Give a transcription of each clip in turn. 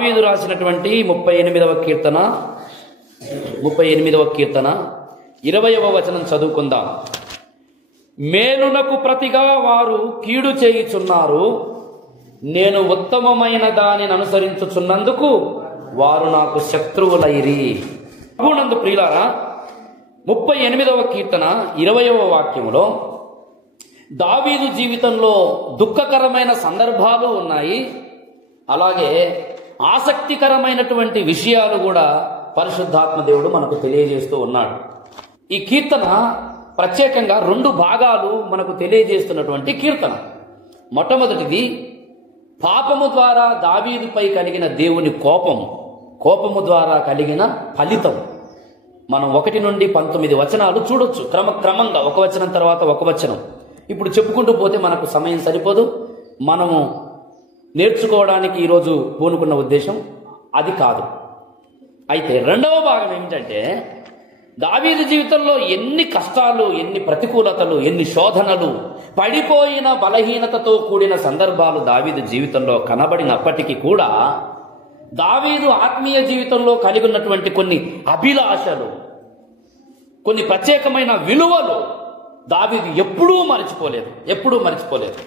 దావీదు రాసినటువంటి 38వ కీర్తన 20వ వచనం చదువుకుందాం. మేలునకు ప్రతిగా వారు కీడు చేయుచున్నారు, నేను ఉత్తమమైన దానిని అనుసరించుచున్నందుకు వారు నాకు శత్రువులైరి. ప్రభునందు ప్రియులారా, 38వ కీర్తన 20వ వాక్యంలో దావీదు జీవితంలో దుఃఖకరమైన సందర్భాలు ఉన్నాయి, అలాగే ఆసక్తికరమైనటువంటి విషయాలు కూడా పరిశుద్ధాత్మ దేవుడు మనకు తెలియజేస్తూ ఉన్నాడు. ఈ కీర్తన ప్రత్యేకంగా 2 భాగాలు మనకు తెలియజేస్తున్నటువంటి కీర్తన. మొట్టమొదటిది పాపము ద్వారా దావీదుపై కలిగిన దేవుని కోపము ద్వారా కలిగిన ఫలితం. మనం 1 నుండి 19 వచనాలు చూడొచ్చు, క్రమంగా ఒక వచనం తర్వాత ఒక వచనం. ఇప్పుడు చెప్పుకుంటూ పోతే మనకు సమయం సరిపోదు. మనము నేర్చుకోవడానికి ఈరోజు పూనుకున్న ఉద్దేశం అది కాదు. అయితే రెండవ భాగం ఏమిటంటే, దావీదు జీవితంలో ఎన్ని కష్టాలు, ఎన్ని ప్రతికూలతలు, ఎన్ని శోధనలు, పడిపోయిన బలహీనతతో కూడిన సందర్భాలు దావీదు జీవితంలో కనబడినప్పటికీ కూడా దావీదు ఆత్మీయ జీవితంలో కలిగి ఉన్నటువంటి కొన్ని అభిలాషలు, కొన్ని ప్రత్యేకమైన విలువలు దావీదు ఎప్పుడూ మర్చిపోలేదు.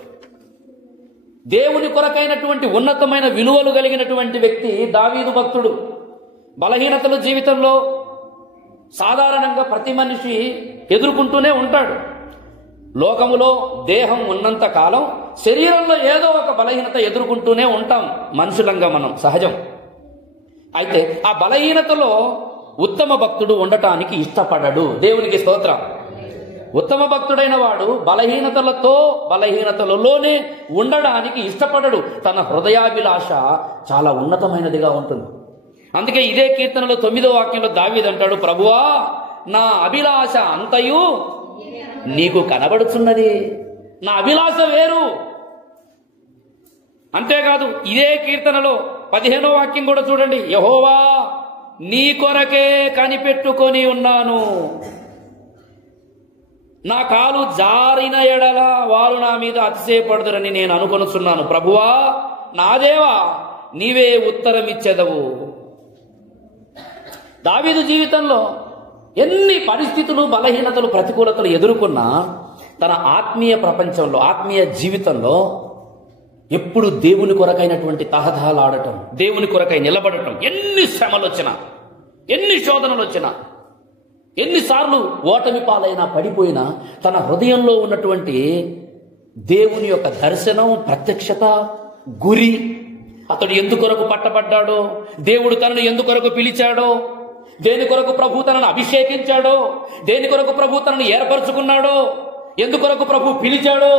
దేవుని కొరకైనటువంటి ఉన్నతమైన విలువలు కలిగినటువంటి వ్యక్తి దావీదు భక్తుడు. బలహీనతల జీవితంలో సాధారణంగా ప్రతి మనిషి ఎదుర్కొంటూనే ఉంటాడు. లోకములో దేహం ఉన్నంత కాలం శరీరంలో ఏదో ఒక బలహీనత ఎదుర్కొంటూనే ఉంటాం, మనుషులంగా మనం సహజం. అయితే ఆ బలహీనతలో ఉత్తమ భక్తుడు ఉండటానికి ఇష్టపడడు. దేవునికి స్తోత్రం. ఉత్తమ భక్తుడైన వాడు బలహీనతలలోనే ఉండడానికి ఇష్టపడడు. తన హృదయాభిలాష చాలా ఉన్నతమైనదిగా ఉంటుంది. అందుకే ఇదే కీర్తనలో 9వ వాక్యంలో దావీదు అంటాడు, ప్రభువా నా అభిలాష అంతయు నీకు కనబడుచున్నది. నా అభిలాష వేరు. అంతేకాదు ఇదే కీర్తనలో 15వ వాక్యం కూడా చూడండి, యెహోవా నీ కొరకే కనిపెట్టుకొని ఉన్నాను, నా కాలు జారిన ఎడల వారు నా మీద అతిశయపడుదురని నేను అనుకొనుచున్నాను. ప్రభువా నా దేవా నీవే ఉత్తరమిచ్చెదవు. దావీదు జీవితంలో ఎన్ని పరిస్థితులు, బలహీనతలు, ప్రతికూలతలు ఎదుర్కొన్నా తన ఆత్మీయ ప్రపంచంలో, ఆత్మీయ జీవితంలో ఎప్పుడు దేవుని కొరకైనటువంటి తహతహలాడటం, దేవుని కొరకై నిలబడటం. ఎన్ని శ్రమలు వచ్చినా, ఎన్ని శోధనలు వచ్చినా, ఎన్నిసార్లు ఓటమి పాలైనా, పడిపోయినా తన హృదయంలో ఉన్నటువంటి దేవుని యొక్క దర్శనం, ప్రత్యక్షత, గురి, అతడు ఎందుకొరకు పట్టబడ్డాడో, దేవుడు తనను ఎందుకొరకు పిలిచాడో, దేని కొరకు ప్రభు తనను అభిషేకించాడో, దేని కొరకు ప్రభు తనను ఏర్పరచుకున్నాడో, ఎందుకొరకు ప్రభు పిలిచాడో,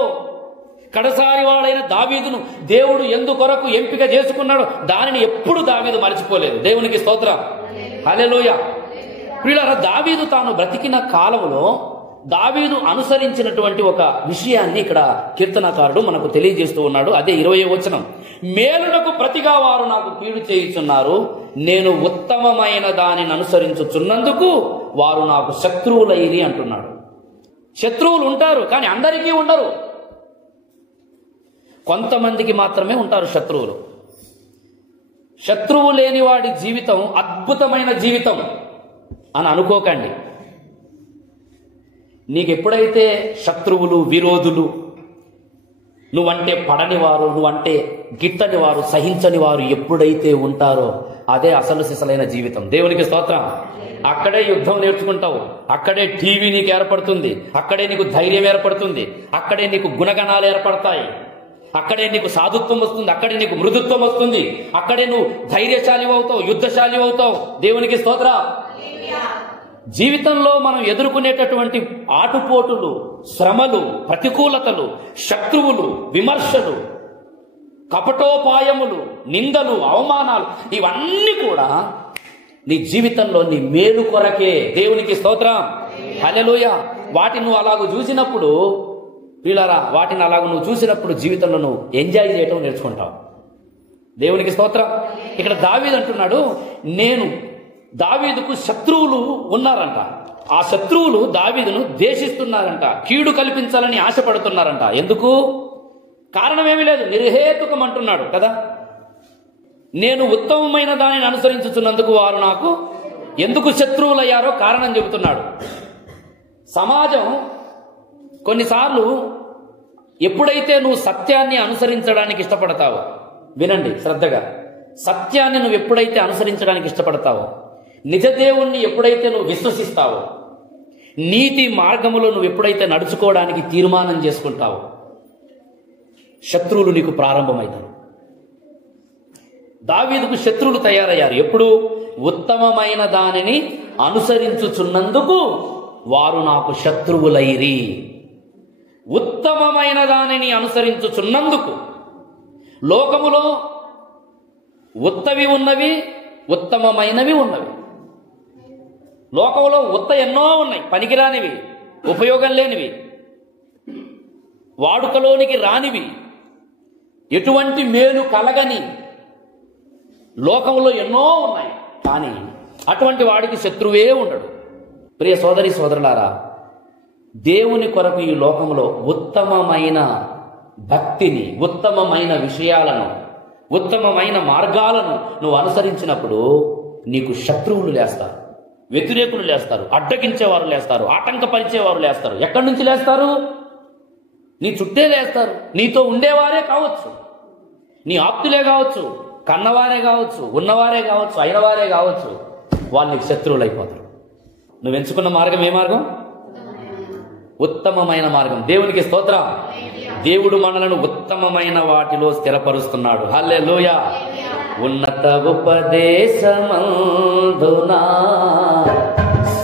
కడసారి వాడైన దావీదును దేవుడు ఎందుకొరకు ఎంపిక చేసుకున్నాడో దానిని ఎప్పుడు దావీదు మర్చిపోలేదు. దేవునికి స్తోత్రం, హల్లెలూయా. ప్రియులారా, దావీదు తాను బ్రతికిన కాలంలో దావీదు అనుసరించినటువంటి ఒక విషయాన్ని ఇక్కడ కీర్తనకారుడు మనకు తెలియజేస్తూ ఉన్నాడు. అదే 20వ వచనం, మేలునకు ప్రతిగా వారు నాకు కీడు చేయుచున్నారు, నేను ఉత్తమమైన దానిని అనుసరించుచున్నందుకు వారు నాకు శత్రువులైరి అంటున్నాడు. శత్రువులు ఉంటారు, కానీ అందరికీ ఉండరు. కొంతమందికి మాత్రమే ఉంటారు శత్రువులు. శత్రువు లేని వాడి జీవితం అద్భుతమైన జీవితం అని అనుకోకండి. నీకెప్పుడైతే శత్రువులు, విరోధులు, నువ్వంటే పడని వారు, నువ్వంటే గిట్టని వారు, సహించని వారు ఎప్పుడైతే ఉంటారో అదే అసలు సిసలైన జీవితం. దేవునికి స్తోత్రం. అక్కడే యుద్ధం నేర్చుకుంటావు, అక్కడే టీవీ నీకు ఏర్పడుతుంది, అక్కడే నీకు ధైర్యం ఏర్పడుతుంది, అక్కడే నీకు గుణగణాలు ఏర్పడతాయి, అక్కడే నీకు సాధుత్వం వస్తుంది, అక్కడే నీకు మృదుత్వం వస్తుంది, అక్కడే నువ్వు ధైర్యశాలి అవుతావు, యుద్ధశాలి అవుతావు. దేవునికి స్తోత్రం. జీవితంలో మనం ఎదుర్కొనేటటువంటి ఆటుపోటులు, శ్రమలు, ప్రతికూలతలు, శత్రువులు, విమర్శలు, కపటోపాయములు, నిందలు, అవమానాలు, ఇవన్నీ కూడా నీ జీవితంలో నీ మేలు కొరకే. దేవునికి స్తోత్రం, హల్లెలూయా. వాటిని నువ్వు అలాగూ చూసినప్పుడు, వీళ్ళరా వాటిని అలాగూ నువ్వు చూసినప్పుడు జీవితంలో నువ్వు ఎంజాయ్ చేయటం నేర్చుకుంటావు. దేవునికి స్తోత్రం. ఇక్కడ దావీదు అంటున్నాడు, నేను దావీదుకు శత్రువులు ఉన్నారంట. ఆ శత్రువులు దావీదును ద్వేషిస్తున్నారంట, కీడు కల్పించాలని ఆశపడుతున్నారంట. ఎందుకు? కారణమేమీ లేదు, నిర్హేతుకం అంటున్నాడు కదా. నేను ఉత్తమమైన దానిని అనుసరించుతున్నందుకు వారు నాకు ఎందుకు శత్రువులయ్యారో కారణం చెబుతున్నాడు. సమాజం కొన్నిసార్లు ఎప్పుడైతే నువ్వు సత్యాన్ని అనుసరించడానికి ఇష్టపడతావో, వినండి శ్రద్ధగా, సత్యాన్ని నువ్వు ఎప్పుడైతే అనుసరించడానికి ఇష్టపడతావో, నిజదేవుణ్ణి ఎప్పుడైతే నువ్వు విశ్వసిస్తావో, నీతి మార్గములో నువ్వు ఎప్పుడైతే నడుచుకోవడానికి తీర్మానం చేసుకుంటావో, శత్రువులు నీకు ప్రారంభమవుతారు. దావీదుకు శత్రువులు తయారయ్యారు. ఎప్పుడు? ఉత్తమమైన దానిని అనుసరించుచున్నందుకు వారు నాకు శత్రువులైరి. ఉత్తమమైన దానిని అనుసరించుచున్నందుకు. లోకములో ఉత్తవి ఉన్నవి, ఉత్తమమైనవి ఉన్నవి. లోకంలో ఉత్త ఎన్నో ఉన్నాయి, పనికిరానివి, ఉపయోగం లేనివి, వాడుకలోనికి రానివి, ఎటువంటి మేలు కలగని లోకంలో ఎన్నో ఉన్నాయి. కానీ అటువంటి వాడికి శత్రువే ఉండడు. ప్రియ సోదరి సోదరులారా, దేవుని కొరకు ఈ లోకంలో ఉత్తమమైన భక్తిని, ఉత్తమమైన విషయాలను, ఉత్తమమైన మార్గాలను నువ్వు అనుసరించినప్పుడు నీకు శత్రువులు లేస్తారు, వ్యతిరేకులు లేస్తారు, అడ్డగించేవారు లేస్తారు, ఆటంకపరిచేవారు లేస్తారు. ఎక్కడి నుంచి లేస్తారు? నీ చుట్టే లేస్తారు. నీతో ఉండేవారే కావచ్చు, నీ ఆప్తులే కావచ్చు, కన్నవారే కావచ్చు, ఉన్నవారే కావచ్చు, అయినవారే కావచ్చు. వాళ్ళు నీకు శత్రువులు అయిపోతారు. నువ్వు ఎంచుకున్న మార్గం ఏ మార్గం? ఉత్తమమైన మార్గం. దేవునికి స్తోత్రం. దేవుడు మనలను ఉత్తమమైన వాటిలో స్థిరపరుస్తున్నాడు. హల్లెలూయా. ఉన్నత ఉపదేశమందునా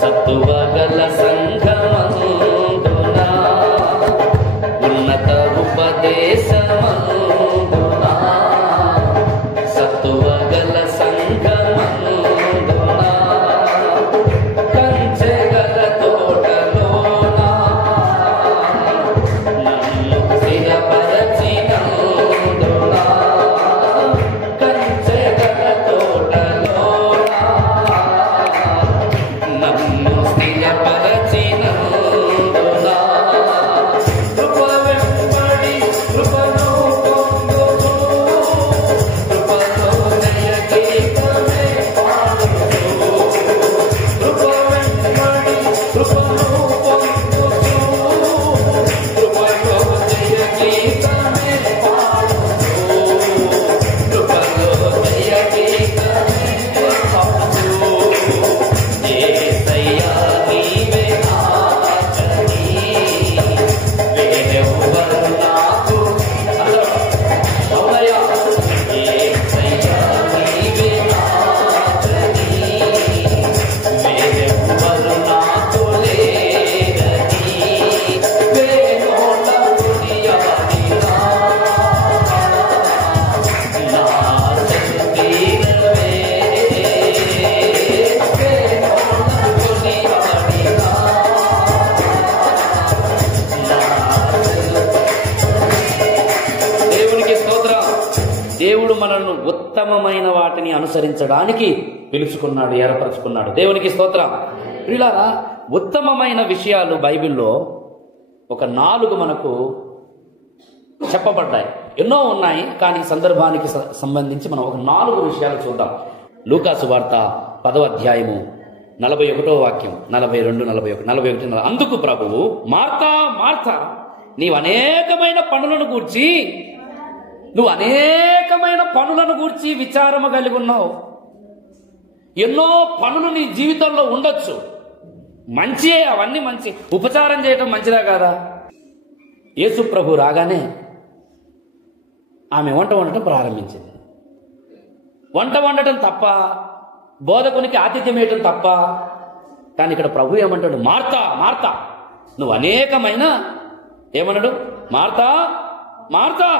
సత్తువగల సంఘమందునా, ఉన్నత ఉపదేశమందునా సత్తువగల సంఘమందునా, కంచెగల తోటలోనా నన్ను స్థిరపరచినందునా, కంచెగల తోటలోనా నన్ను స్థిరపరచినందునా, కృప వెంబడి కృపను పొందుతూ, కృపతో జయ గీతమే పాడుతూ, కృప వెంబడి కృపను పొందుతూ, కృపతో జయ గీతమే పాడుతూ, కృపతో జయ గీతమే పాడుతూ, యేసయ్యా నీవే ఆచని, వేరెవ్వరు నాకు అవునయ్యా. యేసయ్యా నీవే ఆచని, వేరెవ్వరు నాకు లేరని, వేనోట కొనియాడినా నా శక్తిరవే, వేనోట కొనియాడినా నా. దేవునికి స్తోత్రం. దేవుడు మనల్ని ఉత్తమమైన వాటిని అనుసరించడానికి పిలుచుకున్నాడు, ఏర్పరచుకున్నాడు. దేవునికి స్తోత్రం. ప్రియులారా, ఉత్తమమైన విషయాలు బైబిల్లో ఒక 4 మనకు చెప్పబడ్డాయి. ఎన్నో ఉన్నాయి, కానీ సందర్భానికి సంబంధించి మనం ఒక 4 విషయాలు చూద్దాం. లూకా సువార్త 10వ అధ్యాయము 41వ వాక్యం, 42, 41, 41. అందుకు ప్రభువు, మార్తా మార్తా, నీవు అనేకమైన పనులను గూర్చి విచారము కలిగి ఉన్నావు. ఎన్నో పనులు నీ జీవితంలో ఉండొచ్చు, మంచియే, అవన్నీ మంచి. ఉపచారం చేయటం మంచిదా కాదా? యేసు ప్రభు రాగానే ఆమె వంట వండటం ప్రారంభించింది. వంట వండటం తప్ప, బోధకునికి ఆతిథ్యం వేయటం తప్ప? కానీ ఇక్కడ ప్రభు ఏమంటాడు? మార్తా మార్తా, నువ్వు అనేకమైన, ఏమన్నాడు? మార్తా మార్తా,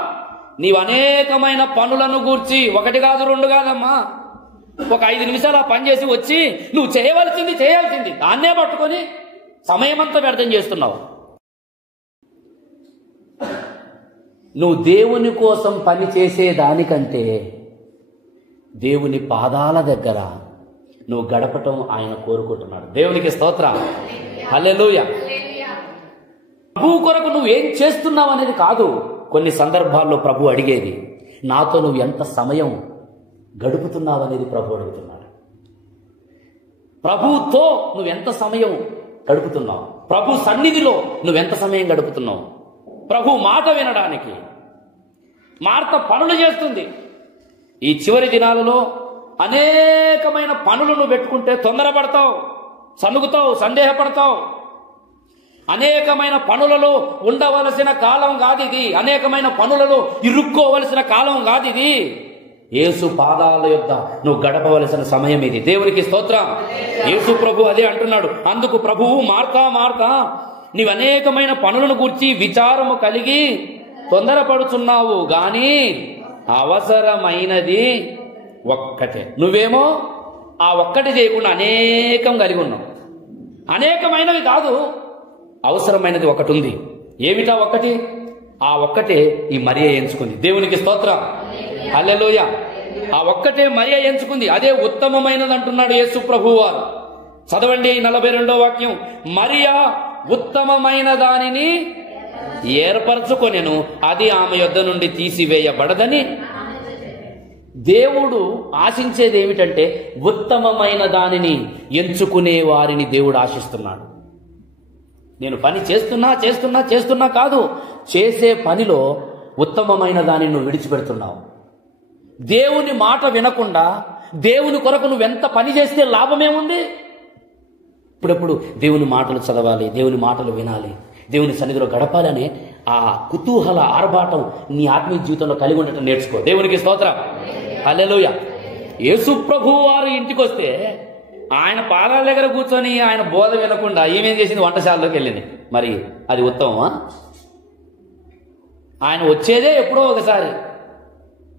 నీవు అనేకమైన పనులను గూర్చి, 1 కాదు 2 కాదమ్మా, ఒక 5 నిమిషాలు ఆ పని చేసి వచ్చి నువ్వు చేయాల్సింది దాన్నే పట్టుకొని సమయమంతా వ్యర్థం చేస్తున్నావు. నువ్వు దేవుని కోసం పని చేసేదానికంటే దేవుని పాదాల దగ్గర నువ్వు గడపటం ఆయన కోరుకుంటున్నాడు. దేవునికి స్తోత్రం. హల్లెలూయా. ప్రభు కొరకు నువ్వేం చేస్తున్నావు అనేది కాదు. కొన్ని సందర్భాల్లో ప్రభు అడిగేది, నాతో నువ్వు ఎంత సమయం గడుపుతున్నావు అనేది ప్రభు అడుగుతున్నాడు. ప్రభువుతో నువ్వెంత సమయం గడుపుతున్నావు? ప్రభు సన్నిధిలో నువ్వెంత సమయం గడుపుతున్నావు? ప్రభు మాట వినడానికి. మార్త పనులు చేస్తుంది. ఈ చివరి దినాలలో అనేకమైన పనులు నువ్వు పెట్టుకుంటే తొందరపడతావు, సనుగుతావు, సందేహపడతావు. అనేకమైన పనులలో ఉండవలసిన కాలం కాదు ఇది. అనేకమైన పనులలో ఇరుక్కోవలసిన కాలం కాదు ఇది. యేసు పాదాల యొద్ద నువ్వు గడపవలసిన సమయం ఇది. దేవునికి స్తోత్రం. యేసు ప్రభు అదే అంటున్నాడు. అందుకు ప్రభువు, మార్తా మార్తా, నీవు అనేకమైన పనులను గూర్చి విచారము కలిగి తొందరపడుతున్నావు, గాని అవసరమైనది ఒక్కటే. నువ్వేమో ఆ ఒక్కటి చేయకుండా అనేకం కలిగి ఉన్నావు. అనేకమైనవి కాదు, అవసరమైనది ఒకటి ఉంది. ఏమిటా ఒక్కటి? ఆ ఒక్కటే ఈ మరియ ఎంచుకుంది. దేవునికి స్తోత్రం. హల్లెలూయా. ఆ ఒక్కటే మరియ ఎంచుకుంది. అదే ఉత్తమమైనది అంటున్నాడు యేసు ప్రభువు వారు. చదవండి 42వ వాక్యం. మరియా ఉత్తమమైన దానిని ఏర్పరచుకొనెను, అది ఆమె యొద్ద నుండి తీసివేయబడదని. దేవుడు ఆశించేది ఏమిటంటే ఉత్తమమైన దానిని ఎంచుకునే వారిని దేవుడు ఆశిస్తున్నాడు. నేను పని చేస్తున్నా కాదు, చేసే పనిలో ఉత్తమమైన దానిని నువ్వు విడిచిపెడుతున్నావు. దేవుని మాట వినకుండా దేవుని కొరకు నువ్వెంత పని చేస్తే లాభమేముంది? ఇప్పుడెప్పుడు దేవుని మాటలు చదవాలి, దేవుని మాటలు వినాలి, దేవుని సన్నిధిలో గడపాలనే ఆ కుతూహల ఆర్భాటం నీ ఆత్మీయ జీవితంలో కలిగి ఉండటం నేర్చుకో. దేవునికి స్తోత్రం. హల్లెలూయా. యేసు ప్రభువు వారు ఇంటికి వస్తే ఆయన పాదాల దగ్గర కూర్చొని ఆయన బోధ వినకుండా ఏమేం చేసింది? వంటశాలలోకి వెళ్ళింది. మరి అది ఉత్తమమా? ఆయన వచ్చేదే ఎప్పుడో ఒకసారి.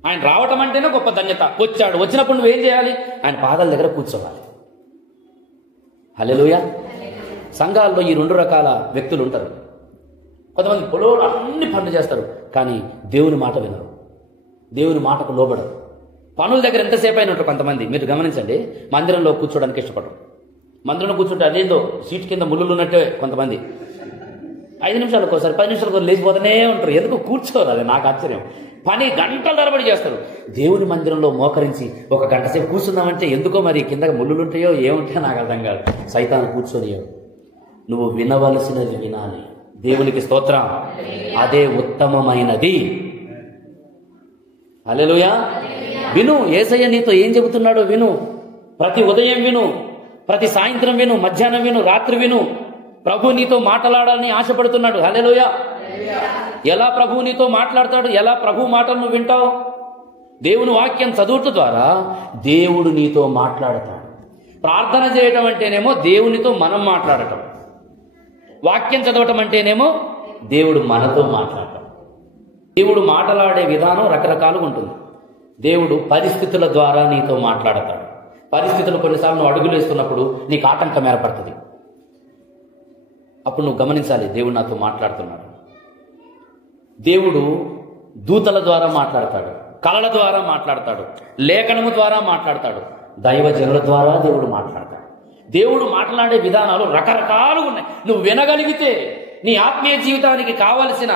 ఆయన రావటం అంటేనే గొప్ప ధన్యత. వచ్చాడు, వచ్చినప్పుడు నువ్వేం చేయాలి? ఆయన పాదాల దగ్గర కూర్చోవాలి. హల్లెలూయా. సంఘాల్లో ఈ 2 రకాల వ్యక్తులు ఉంటారు. కొంతమంది పొలంలో అన్ని పనులు చేస్తారు, కానీ దేవుని మాట వినరు, దేవుని మాటకు లోబడరు. పనుల దగ్గర ఎంతసేపు అయిన ఉంటారు కొంతమంది. మీరు గమనించండి, మందిరంలో కూర్చోడానికి ఇష్టపడరు. మందిరంలో కూర్చుంటే అదేందో సీట్ కింద ముళ్ళులు ఉన్నట్టే కొంతమంది 5 నిమిషాలకు ఒకసారి 10 నిమిషాలకు లేచిపోతూనే ఉంటారు. ఎందుకు కూర్చోరు? అది నాకు ఆశ్చర్యం. పని గంటల తరబడి చేస్తారు. దేవుని మందిరంలో మోకరించి ఒక గంట సేపు కూర్చుందామంటే ఎందుకో మరి కింద ముళ్ళులు ఉంటాయో ఏముంటాయో నాకు అర్థం కాదు. సైతాను కూర్చొని నువ్వు వినవలసినది వినాలి. దేవునికి స్తోత్రం. అదే ఉత్తమమైనది. హల్లెలూయా. విను, యేసయ్య నీతో ఏం చెబుతున్నాడో విను. ప్రతి ఉదయం విను, ప్రతి సాయంత్రం విను, మధ్యాహ్నం విను, రాత్రి విను. ప్రభు నీతో మాట్లాడాలని ఆశపడుతున్నాడు. హల్లెలూయా. ఎలా ప్రభు నీతో మాట్లాడతాడు? ఎలా ప్రభు మాటలు నువ్వు వింటావు? దేవుని వాక్యం చదువుట ద్వారా దేవుడు నీతో మాట్లాడతాడు. ప్రార్థన చేయటం అంటేనేమో దేవునితో మనం మాట్లాడటం. వాక్యం చదవటం అంటేనేమో దేవుడు మనతో మాట్లాడటం. దేవుడు మాట్లాడే విధానం రకరకాలుగా ఉంటుంది. దేవుడు పరిస్థితుల ద్వారా నీతో మాట్లాడతాడు. పరిస్థితులు కొన్నిసార్లు నువ్వు అడుగులు వేస్తున్నప్పుడు నీకు ఆటంకం ఏర్పడుతుంది. అప్పుడు నువ్వు గమనించాలి, దేవుడు నాతో మాట్లాడుతున్నాడు. దేవుడు దూతల ద్వారా మాట్లాడతాడు, కళల ద్వారా మాట్లాడతాడు, లేఖనము ద్వారా మాట్లాడతాడు, దైవజనుల ద్వారా దేవుడు మాట్లాడతాడు. దేవుడు మాట్లాడే విధానాలు రకరకాలుగా ఉన్నాయి. నువ్వు వినగలిగితే నీ ఆత్మీయ జీవితానికి కావలసిన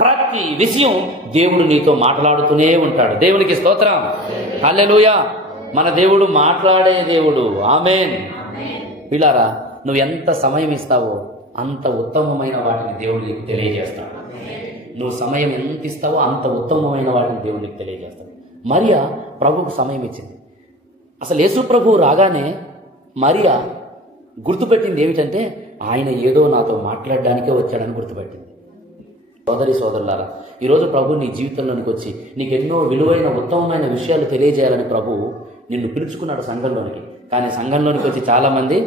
ప్రతి విషయం దేవుడు నీతో మాట్లాడుతూనే ఉంటాడు. దేవునికి స్తోత్రం. హల్లెలూయా. మన దేవుడు మాట్లాడే దేవుడు. ఆమేన్. పిల్లారా, నువ్వు ఎంత సమయం ఇస్తావో అంత ఉత్తమమైన వాటిని దేవుడు నీకు తెలియజేస్తాడు. నువ్వు సమయం ఎంత ఇస్తావో అంత ఉత్తమమైన వాటిని దేవుడు నీకు తెలియజేస్తాడు. మరియా ప్రభువుకు సమయం ఇచ్చింది. అసలు యేసు ప్రభువు రాగానే మరియా గుర్తుపెట్టింది ఏమిటంటే ఆయన ఏదో నాతో మాట్లాడడానికే వచ్చాడని గుర్తుపెట్టింది. సోదరి సోదరులారా, ఈరోజు ప్రభు నీ జీవితంలోనికి వచ్చి నీకు ఎన్నో విలువైన ఉత్తమమైన విషయాలు తెలియజేయాలని ప్రభువు నిన్ను పిలుచుకున్నాడు సంఘంలోనికి. కానీ సంఘంలోనికి వచ్చి చాలామంది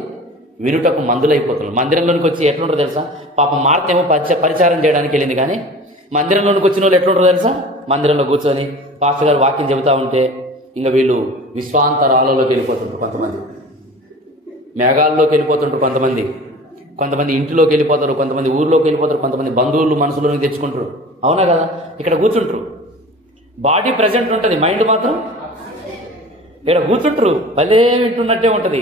వినుటకు మందులైపోతున్నారు. మందిరంలోనికి వచ్చి ఎట్లుంటారో తెలుసా? పాపం మార్తేమో పరిచారం చేయడానికి వెళ్ళింది, కానీ మందిరంలోనికి వచ్చిన వాళ్ళు ఎట్లుంటారో తెలుసా? మందిరంలో కూర్చొని పాస్టర్ గారు వాక్యం చెబుతా ఉంటే ఇంకా వీళ్ళు విశ్వాంతరాలలోకి వెళ్ళిపోతుంటారు. కొంతమంది మేఘాల్లోకి వెళ్ళిపోతుంటారు, కొంతమంది ఇంటిలోకి వెళ్ళిపోతారు, కొంతమంది ఊర్లోకి వెళ్ళిపోతారు, కొంతమంది బంధువులు మనసులోకి తెచ్చుకుంటారు. అవునా కదా? ఇక్కడ కూర్చుంటారు, బాడీ ప్రజెంట్ ఉంటుంది, మైండ్ మాత్రం ఇక్కడ కూర్చుంటారు. భలే వింటున్నట్టే ఉంటుంది.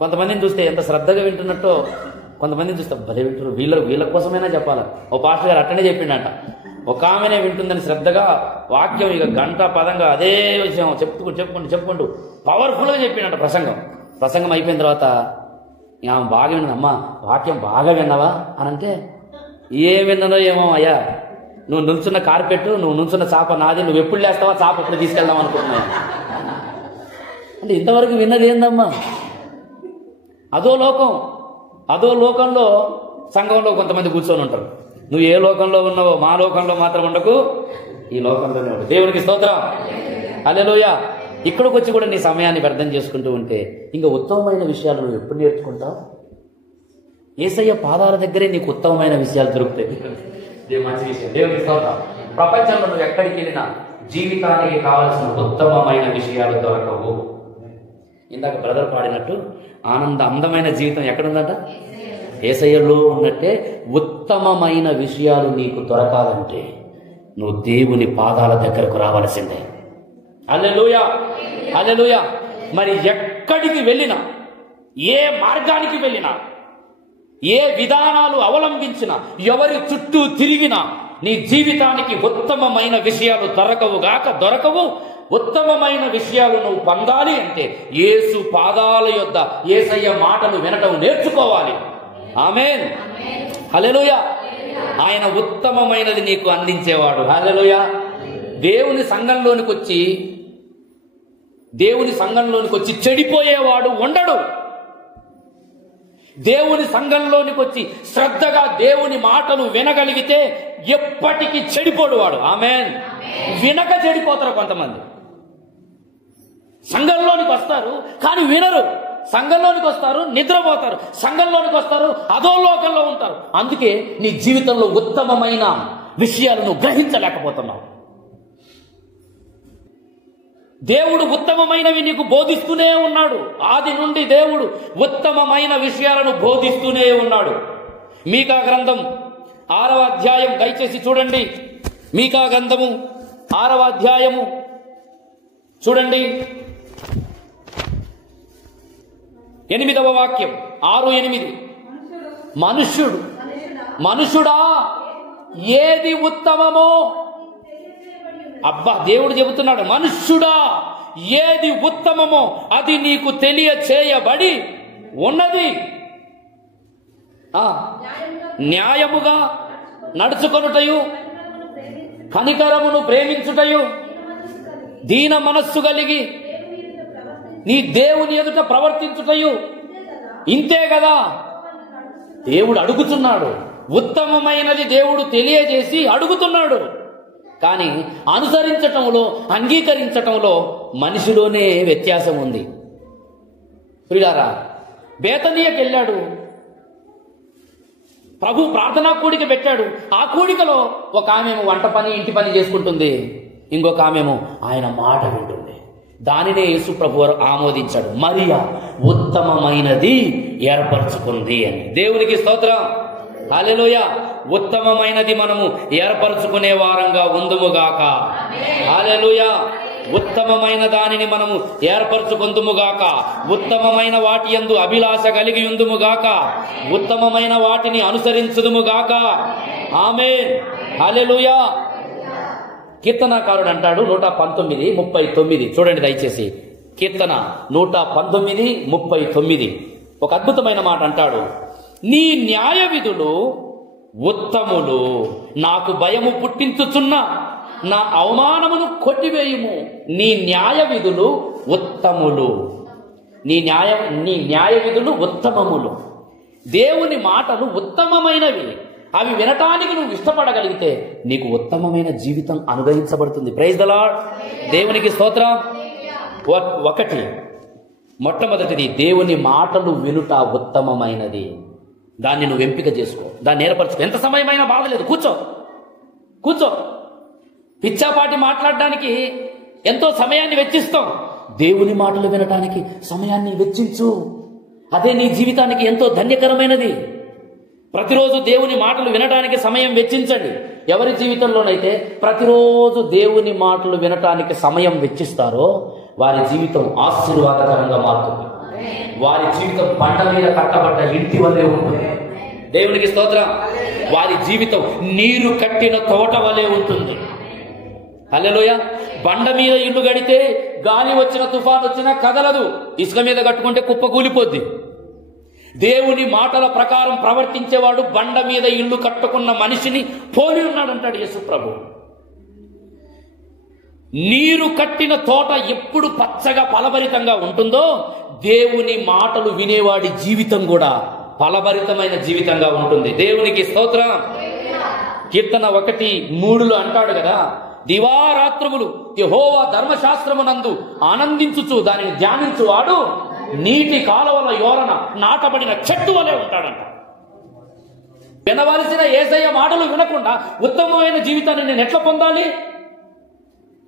కొంతమందిని చూస్తే ఎంత శ్రద్ధగా వింటున్నట్టో, కొంతమందిని చూస్తే భలే వింటున్నారు. వీళ్ళ కోసమైనా చెప్పాలా? ఓ పాస్టర్ గారు అట్టనే చెప్పిండట. ఒక ఆమెనే వింటుందని శ్రద్ధగా వాక్యం ఇక గంట పదంగా అదే విషయం చెప్పుకుంటూ పవర్ఫుల్గా చెప్పిండట ప్రసంగం అయిపోయిన తర్వాత ఆమె బాగా విన్నది. అమ్మా వాక్యం బాగా విన్నావా అని అంటే, ఏం విన్నానో ఏమో అయ్యా, నువ్వు నుంచున్న కార్పెట్, నువ్వు నుంచున్న చాప నాది, నువ్వు ఎప్పుడు లేస్తావా చాప ఎప్పుడు తీసుకెళ్దాం అనుకుంటున్నావు అంటే ఇంతవరకు విన్నది ఏందమ్మా? అదో లోకంలో సంఘంలో కొంతమంది కూర్చొని ఉంటారు. నువ్వు ఏ లోకంలో ఉన్నావో మా లోకంలో మాత్రం ఉండకు, ఈ లోకంలోనే ఉండు. దేవునికి స్తోత్రం, హల్లెలూయా. ఇక్కడికి వచ్చి కూడా నీ సమయాన్ని వ్యర్థం చేసుకుంటూ ఉంటే ఇంకా ఉత్తమమైన విషయాలు నువ్వు ఎప్పుడు నేర్చుకుంటావు? యేసయ్య పాదాల దగ్గరే నీకు ఉత్తమమైన విషయాలు దొరుకుతాయి. మంచి విషయం. దేవునికి స్తోత్రం. ప్రపంచంలో నువ్వు ఎక్కడికి వెళ్ళినా జీవితానికి కావలసిన ఉత్తమమైన విషయాలు దొరకవు. ఇందాక బ్రదర్ పాడినట్టు అందమైన జీవితం ఎక్కడుందంట? యేసయ్యలో ఉన్నట్టే ఉత్తమమైన విషయాలు నీకు దొరకాలంటే నువ్వు దేవుని పాదాల దగ్గరకు రావాల్సిందే. హల్లెలూయా, హల్లెలూయా. మరి ఎక్కడికి వెళ్ళినా, ఏ మార్గానికి వెళ్ళినా, ఏ విధానాలు అవలంబించినా, ఎవరి చుట్టూ తిరిగినా నీ జీవితానికి ఉత్తమమైన విషయాలు దొరకవు. ఉత్తమమైన విషయాలు నువ్వు పొందాలి అంటే యేసు పాదాల యొద్ద యేసయ్య మాటలు వినటం నేర్చుకోవాలి. ఆమేన్, హల్లెలూయా. ఆయన ఉత్తమమైనది నీకు అందించేవాడు. హల్లెలూయా. దేవుని సంఘంలోనికి వచ్చి చెడిపోయేవాడు ఉండడు. దేవుని సంఘంలోనికి వచ్చి శ్రద్ధగా దేవుని మాటలు వినగలిగితే ఎప్పటికీ చెడిపోడు వాడు. ఆమేన్. వినక చెడిపోతారు కొంతమంది. సంఘంలోనికి వస్తారు కానీ వినరు. సంఘంలోనికి వస్తారు, నిద్రపోతారు. సంఘంలోనికి వస్తారు, అధోలోకంలో ఉంటారు. అందుకే నీ జీవితంలో ఉత్తమమైన విషయాలను గ్రహించలేకపోతున్నావు. దేవుడు ఉత్తమమైనవి నీకు బోధిస్తూనే ఉన్నాడు. ఆది నుండి దేవుడు ఉత్తమమైన విషయాలను బోధిస్తూనే ఉన్నాడు. మీకా గ్రంథం 6వ అధ్యాయం దయచేసి చూడండి. మీకా గ్రంథము 6వ అధ్యాయము చూడండి, 8వ వాక్యం, 6:8. మనుష్యుడా ఏది ఉత్తమమో, అబ్బా దేవుడు చెబుతున్నాడు, మనుష్యుడా ఏది ఉత్తమమో అది నీకు తెలియచేయబడి ఉన్నది. న్యాయముగా నడుచుకొనుటయు, కనికరమును ప్రేమించుటయు, దీన మనస్సు కలిగి నీ దేవుని ఎదుట ప్రవర్తించుటయు, ఇంతే కదా దేవుడు అడుగుతున్నాడు. ఉత్తమమైనది దేవుడు తెలియజేసి అడుగుతున్నాడు. కానీ అనుసరించటంలో, అంగీకరించటంలో మనిషిలోనే వ్యత్యాసం ఉంది. ప్రియులారా, బేతనీయకి వెళ్ళాడు, ప్రభు ప్రార్థనా కూడిక పెట్టాడు. ఆ కూడికలో ఒక ఆమెమో వంట పని, ఇంటి పని చేసుకుంటుంది, ఇంకొక ఆమెమో ఆయన మాట వింటుంది. దానినే యేసు ప్రభు ఆమోదించాడు. మరియా ఉత్తమమైనది ఏర్పరచుకుంది అని. దేవునికి స్తోత్రం, హల్లెలూయా. ఉత్తమమైనది మనము ఏర్పరచుకునే వారంగా ఉందుముగాక. హల్లెలూయా. ఉత్తమమైన దానిని మనము ఏర్పరచుకుందుముగాక. ఉత్తమమైన వాటి యందు అభిలాష కలిగి ఉందుముగాక. ఉత్తమమైన వాటిని అనుసరించుదుముగాక. ఆమేన్, హల్లెలూయా. కీర్తనాకారుడు అంటాడు 119:39. చూడండి దయచేసి. కీర్తన 119:39 ఒక అద్భుతమైన మాట అంటాడు. నీ న్యాయ విధులు ఉత్తములు, నాకు భయము పుట్టించుచున్న నా అవమానమును కొట్టివేయుము. నీ న్యాయ విధులు ఉత్తములు, నీ న్యాయ విధులు ఉత్తమములు. దేవుని మాటలు ఉత్తమమైనవి. అవి వినటానికి నువ్వు ఇష్టపడగలిగితే నీకు ఉత్తమమైన జీవితం అనుగ్రహించబడుతుంది. Praise the lord. దేవునికి స్తోత్రం. మొట్టమొదటిది దేవుని మాటలు వినుట ఉత్తమమైనది. దాన్ని నువ్వు ఎంపిక చేసుకో, దాన్ని ఏర్పరచుకో. ఎంత సమయమైనా బాధలేదు, కూర్చో. పిచ్చాపాటి మాట్లాడడానికి ఎంతో సమయాన్ని వెచ్చిస్తాం. దేవుని మాటలు వినటానికి సమయాన్ని వెచ్చించు. అదే నీ జీవితానికి ఎంతో ధన్యకరమైనది. ప్రతిరోజు దేవుని మాటలు వినటానికి సమయం వెచ్చించండి. ఎవరి జీవితంలోనైతే ప్రతిరోజు దేవుని మాటలు వినటానికి సమయం వెచ్చిస్తారో వారి జీవితం ఆశీర్వాదకరంగా మారుతుంది. వారి జీవితం పంట మీద కట్టబడ్డ ఇంటి వల్లే ఉంటుంది. దేవునికి స్తోత్రం. వారి జీవితం నీరు కట్టిన తోట వలె ఉంటుంది. హల్లెలూయా. బండ మీద ఇల్లు కడితే గాలి వచ్చిన తుఫాన్ వచ్చినా కదలదు, ఇసుక మీద కట్టుకుంటే కుప్ప కూలిపోద్ది. దేవుని మాటల ప్రకారం ప్రవర్తించేవాడు బండ మీద ఇల్లు కట్టుకున్న మనిషిని పోలి ఉన్నాడంటాడు యేసు ప్రభు. నీరు కట్టిన తోట ఎప్పుడు పచ్చగా ఫలభరితంగా ఉంటుందో దేవుని మాటలు వినేవాడి జీవితం కూడా ఫలభరితమైన జీవితంగా ఉంటుంది. దేవునికి స్తోత్రం. కీర్తన 1:3 అంటాడు కదా, దివారాత్రములు యెహోవా ధర్మశాస్త్రమునందు ఆనందించుచు దానిని ధ్యానించువాడు నీటి కాలవల యోరన నాటబడిన చెట్టు వలె ఉంటాడంట. వినవలసిన యేసయ్య మాటలు వినకుండా ఉత్తమమైన జీవితాన్ని నేను ఎట్లా పొందాలి?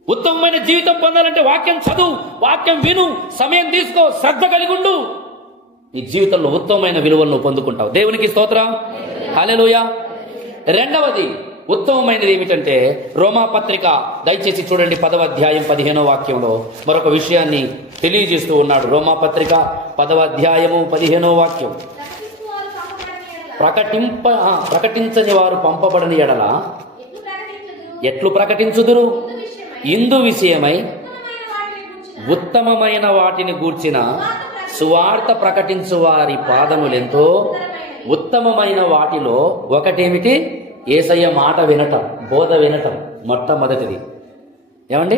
ఉత్తమమైన జీవితం పొందాలంటే వాక్యం చదువు, వాక్యం విను, సమయం తీసుకో, శ్రద్ధ కలిగి ఉండు. నీ జీవితంలో ఉత్తమమైన విలువలను పొందుకుంటావు. దేవునికి స్తోత్రం. హల్లెలూయా. రెండవది ఉత్తమమైనది ఏమిటంటే రోమాపత్రిక దయచేసి చూడండి 10వ అధ్యాయం 15వ వాక్యంలో మరొక విషయాన్ని తెలియజేస్తూ ఉన్నాడు. రోమాపత్రిక 10వ అధ్యాయము 15వ వాక్యం. ప్రకటించని వారు పంపబడని ఎడల ఎట్లు ప్రకటించుదురు? ఇందు విషయమై ఉత్తమమైన వాటిని గూర్చిన సువార్త ప్రకటించు వారి పాదములెంతో ఉత్తమమైన వాటిలో ఒకటేమిటి? యేసయ్య మాట వినటం, బోధ వినటం మొట్టమొదటిది. ఏమండి?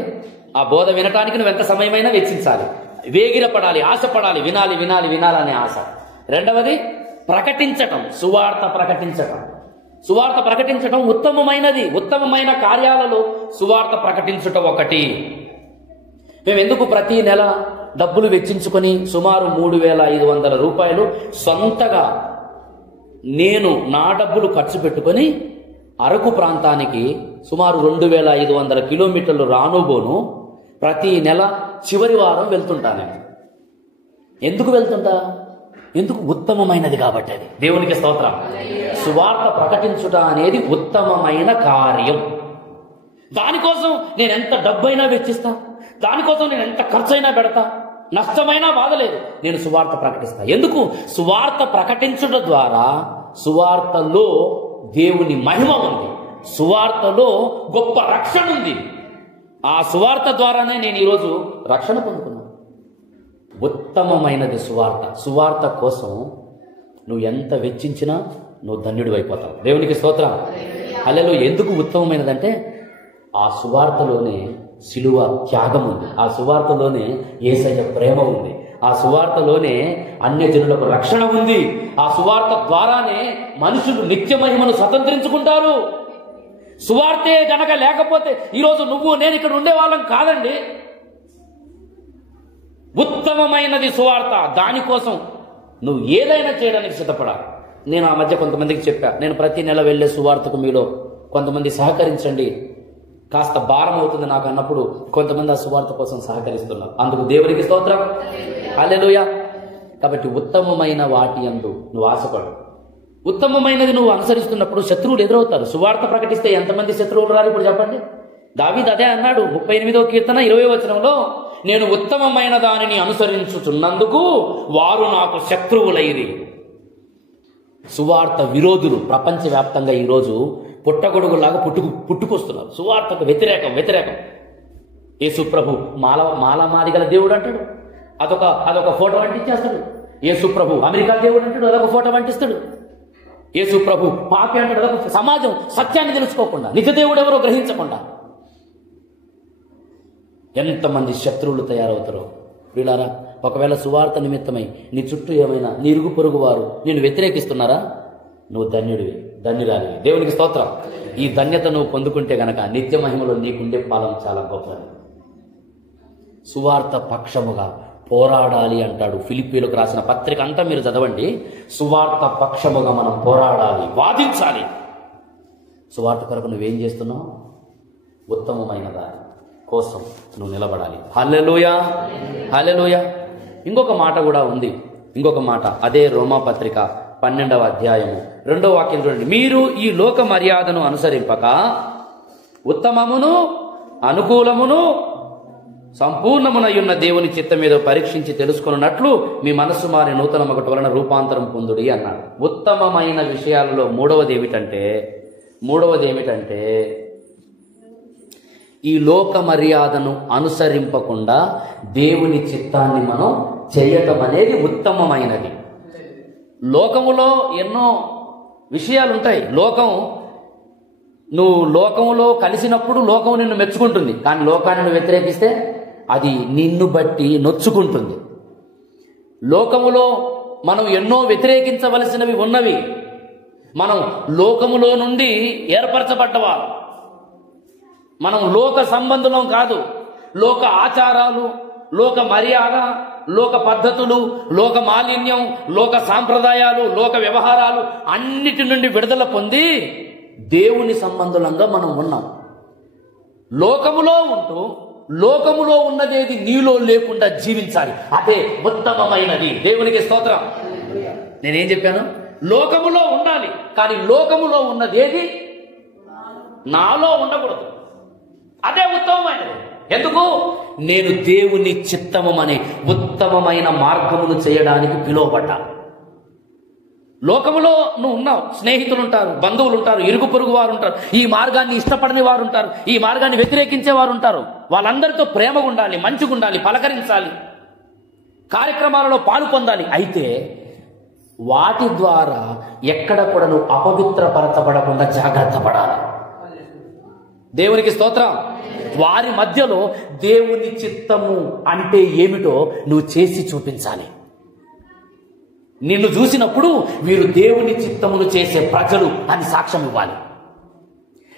ఆ బోధ వినటానికి నువ్వు ఎంత సమయమైనా వెచ్చించాలి, వేగిరపడాలి, ఆశపడాలి, వినాలి వినాలి వినాలనే ఆశ. రెండవది ప్రకటించటం, సువార్త ప్రకటించటం. సువార్త ప్రకటించటం ఉత్తమమైనది. ఉత్తమమైన కార్యాలలో సువార్త ప్రకటించటం ఒకటి. మేము ఎందుకు ప్రతి నెల డబ్బులు వెచ్చించుకొని సుమారు 3,500 రూపాయలు సొంతగా నేను నా డబ్బులు ఖర్చు పెట్టుకొని అరకు ప్రాంతానికి సుమారు 2,500 కిలోమీటర్లు రానుబోను ప్రతి నెల చివరి వారం వెళ్తుంటాను. ఎందుకు వెళ్తుంటా? ఎందుకు? ఉత్తమమైనది కాబట్టి. అది దేవునికి స్తోత్రం. సువార్త ప్రకటించుట అనేది ఉత్తమమైన కార్యం. దానికోసం నేను ఎంత డబ్బైనా వెచ్చిస్తా, దానికోసం నేను ఎంత ఖర్చైనా పెడతా, నష్టమైనా బాధలేదు, నేను సువార్త ప్రకటిస్తా. ఎందుకు? సువార్త ప్రకటించుట ద్వారా సువార్తలో దేవుని మహిమ ఉంది, సువార్తలో గొప్ప రక్షణ ఉంది. ఆ సువార్త ద్వారానే నేను ఈరోజు రక్షణ పొందుకున్నాను. ఉత్తమమైనది సువార్త. సువార్త కోసం నువ్వు ఎంత వెచ్చించినా నువ్వు ధన్యుడు అయిపోతావు. దేవునికి స్తోత్రం. హల్లెలూయా. ఎందుకు ఉత్తమమైనదంటే ఆ సువార్తలోనే శిలువ త్యాగం ఉంది, ఆ సువార్తలోనే యేసయ్య ప్రేమ ఉంది, ఆ సువార్తలోనే అన్యజనులకు రక్షణ ఉంది, ఆ సువార్త ద్వారానే మనుషులు నిత్య మహిమను స్వతంత్రించుకుంటారు. సువార్తే గనక లేకపోతే ఈరోజు నువ్వు నేను ఇక్కడ ఉండేవాళ్ళం కాదండి. ఉత్తమమైనది సువార్త. దానికోసం నువ్వు ఏదైనా చేయడానికి సిద్ధపడాలి. నేను ఆ మధ్య కొంతమందికి చెప్పా, నేను ప్రతి నెల వెళ్ళే సువార్తకు మీలో కొంతమంది సహకరించండి, కాస్త భారం అవుతుంది నాకు అన్నప్పుడు కొంతమంది ఆ సువార్త కోసం సహకరిస్తున్నారు. అందుకు దేవునికి స్తోత్రం. హల్లెలూయా. కాబట్టి ఉత్తమమైన వాటి యందు నువ్వు ఆశపడు. ఉత్తమమైనది నువ్వు అనుసరిస్తున్నప్పుడు శత్రువులు ఎదురవుతారు. సువార్త ప్రకటిస్తే ఎంతమంది శత్రువులు రారు? ఇప్పుడు చెప్పండి. దావీదు అదే అన్నాడు 38వ కీర్తన 20వ వచనంలో, నేను ఉత్తమమైన దానిని అనుసరించుచున్నందుకు వారు నాకు శత్రువులైరి. సువార్త విరోధులు ప్రపంచవ్యాప్తంగా ఈరోజు పుట్టగొడుగులాగా పుట్టుకొస్తున్నారు. సువార్తకు వ్యతిరేకం. యేసు ప్రభు మాలమాదిగల దేవుడు అంటాడు, అదొక ఫోటో అంటించేస్తాడు. యేసు ప్రభు అమెరికా దేవుడు అంటాడు, అదొక ఫోటో అంటిస్తాడు. యేసు ప్రభు పాపి అంటాడు, అదొక సమాజం సత్యాన్ని తెలుసుకోకుండా, నిజ దేవుడు ఎవరో గ్రహించకుండా ఎంతమంది శత్రువులు తయారవుతారో. వీళ్ళారా, ఒకవేళ సువార్త నిమిత్తమై నీ చుట్టూ ఏమైనా నీ ఇరుగు పొరుగు వారు నేను వ్యతిరేకిస్తున్నారా? నువ్వు ధన్యుడివి, ధన్యురాలివి. దేవునికి స్తోత్రం. ఈ ధన్యత నువ్వు పొందుకుంటే గనక నిత్య మహిమలో నీకుండే పాలం చాలా గొప్పది. సువార్త పక్షముగా పోరాడాలి అంటాడు. ఫిలిప్పీలకు రాసిన పత్రిక అంతా మీరు చదవండి. సువార్త పక్షముగా మనం పోరాడాలి, వాదించాలి. సువార్త కొరకు నువ్వేం చేస్తున్నావు? ఉత్తమమైన దాని కోసం నువ్వు నిలబడాలి. హల్లెలూయా, హల్లెలూయా. ఇంకొక మాట కూడా ఉంది, ఇంకొక మాట. అదే రోమాపత్రిక 12వ అధ్యాయము 2వ వాక్యం చూడండి. మీరు ఈ లోక మర్యాదను అనుసరింపక ఉత్తమమును అనుకూలమును సంపూర్ణమునయున్న దేవుని చిత్తమేదో పరీక్షించి తెలుసుకున్నట్లు మీ మనస్సు మారి నూతన ఒకటి వలన రూపాంతరం పొందుడి అన్నాడు. ఉత్తమమైన విషయాలలో మూడవది ఏమిటంటే ఈ లోక మర్యాదను అనుసరింపకుండా దేవుని చిత్తాన్ని మనం చేయటం అనేది ఉత్తమమైనది. లోకములో ఎన్నో విషయాలుంటాయి. నువ్వు లోకములో కలిసినప్పుడు లోకం నిన్ను మెచ్చుకుంటుంది, కానీ లోకాన్ని నువ్వు వ్యతిరేకిస్తే అది నిన్ను బట్టి నొచ్చుకుంటుంది. లోకములో మనం ఎన్నో వ్యతిరేకించవలసినవి ఉన్నవి. మనం లోకములో నుండి ఏర్పరచబడ్డవారు. మనం లోక సంబంధులం కాదు. లోక ఆచారాలు, లోక మర్యాద, లోక పద్ధతులు, లోక మాలిన్యం, లోక సాంప్రదాయాలు, లోక వ్యవహారాలు అన్నిటి నుండి విడుదల పొంది దేవుని సంబంధులంగా మనం ఉన్నాం. లోకములో ఉంటూ లోకములో ఉన్నదేది నీలో లేకుండా జీవించాలి. అదే ఉత్తమమైనది. దేవునికి స్తోత్రం. నేనేం చెప్పాను? లోకములో ఉండాలి, కానీ లోకములో ఉన్నదేది నాలో ఉండకూడదు. అదే ఉత్తమమైనది. ఎందుకు? నేను దేవుని చిత్తము అనే ఉత్తమమైన మార్గమును చేయడానికి పిలువబడ్డాను. లోకములో నువ్వు ఉన్నావు, స్నేహితులు ఉంటారు, బంధువులు ఉంటారు, ఇరుగు పొరుగు వారు ఉంటారు, ఈ మార్గాన్ని ఇష్టపడని వారు ఉంటారు, ఈ మార్గాన్ని వ్యతిరేకించే వారు ఉంటారు. వాళ్ళందరితో ప్రేమగా ఉండాలి, మంచిగా ఉండాలి, పలకరించాలి, కార్యక్రమాలలో పాలు పొందాలి. అయితే వాటి ద్వారా ఎక్కడ కూడా నువ్వు అపవిత్రపరచబడకుండా జాగ్రత్త పడాలి. దేవునికి స్తోత్రం. వారి మధ్యలో దేవుని చిత్తము అంటే ఏమిటో నువ్వు చేసి చూపించాలి. నిన్ను చూసినప్పుడు వీరు దేవుని చిత్తమును చేసే ప్రజలు అని సాక్ష్యం ఇవ్వాలి.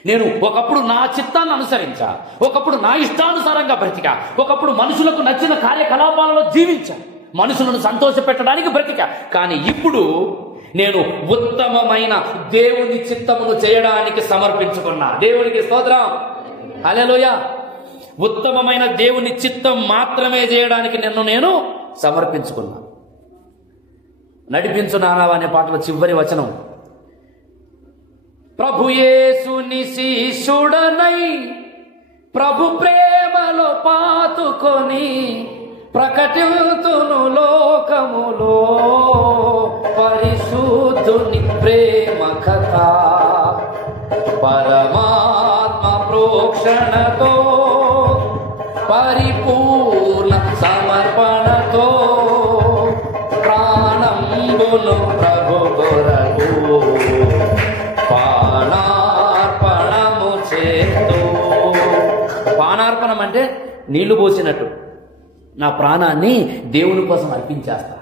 నేను ఒకప్పుడు నా చిత్తాన్ని అనుసరించా, ఒకప్పుడు నా ఇష్టానుసారంగా బ్రతికా, ఒకప్పుడు మనుషులకు నచ్చిన కార్యకలాపాలలో జీవించా, మనుషులను సంతోషపెట్టడానికి బ్రతికా. కానీ ఇప్పుడు నేను ఉత్తమమైన దేవుని చిత్తమును చేయడానికి సమర్పించుకున్నా. దేవునికి స్తోత్రం. హల్లెలూయా. ఉత్తమమైన దేవుని చిత్తం మాత్రమే చేయడానికి నేను సమర్పించుకున్నా. నడిపించు నానావా అనే పాటలో చివరి వచనం, ప్రభు యేసుని శిష్యుడనై ప్రభు ప్రేమలో పాతుకొని ప్రకటితును లోకములో పరిశుద్ధుని ప్రేమ కథ, పరమాత్మ ప్రోక్షణతో పరిపూర్ణ సమర్పణతో ప్రాణంబును ప్రభు కొరకు పానార్పణము చేస్తూ. పానార్పణం అంటే నీళ్లు పోసినట్టు నా ప్రాణాన్ని దేవుని కోసం అర్పించేస్తా.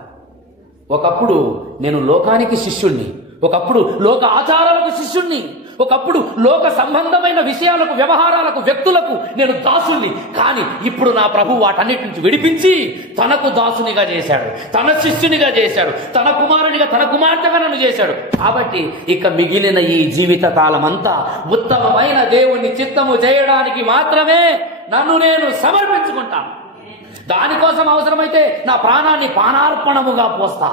ఒకప్పుడు నేను లోకానికి శిష్యుణ్ణి, ఒకప్పుడు లోక ఆచారాలకు శిష్యుణ్ణి, ఒకప్పుడు లోక సంబంధమైన విషయాలకు, వ్యవహారాలకు, వ్యక్తులకు నేను దాసుల్ని. కానీ ఇప్పుడు నా ప్రభు వాటన్నిటి నుంచి విడిపించి తనకు దాసునిగా చేశాడు, తన శిష్యునిగా చేశాడు, తన కుమారునిగా, తన కుమార్తెగా నన్ను చేశాడు. కాబట్టి ఇక మిగిలిన ఈ జీవిత కాలమంతా ఉత్తమమైన దేవుని చిత్తము చేయడానికి మాత్రమే నన్ను నేను సమర్పించుకుంటాను. దానికోసం అవసరమైతే నా ప్రాణాన్ని పానార్పణముగా పోస్తా.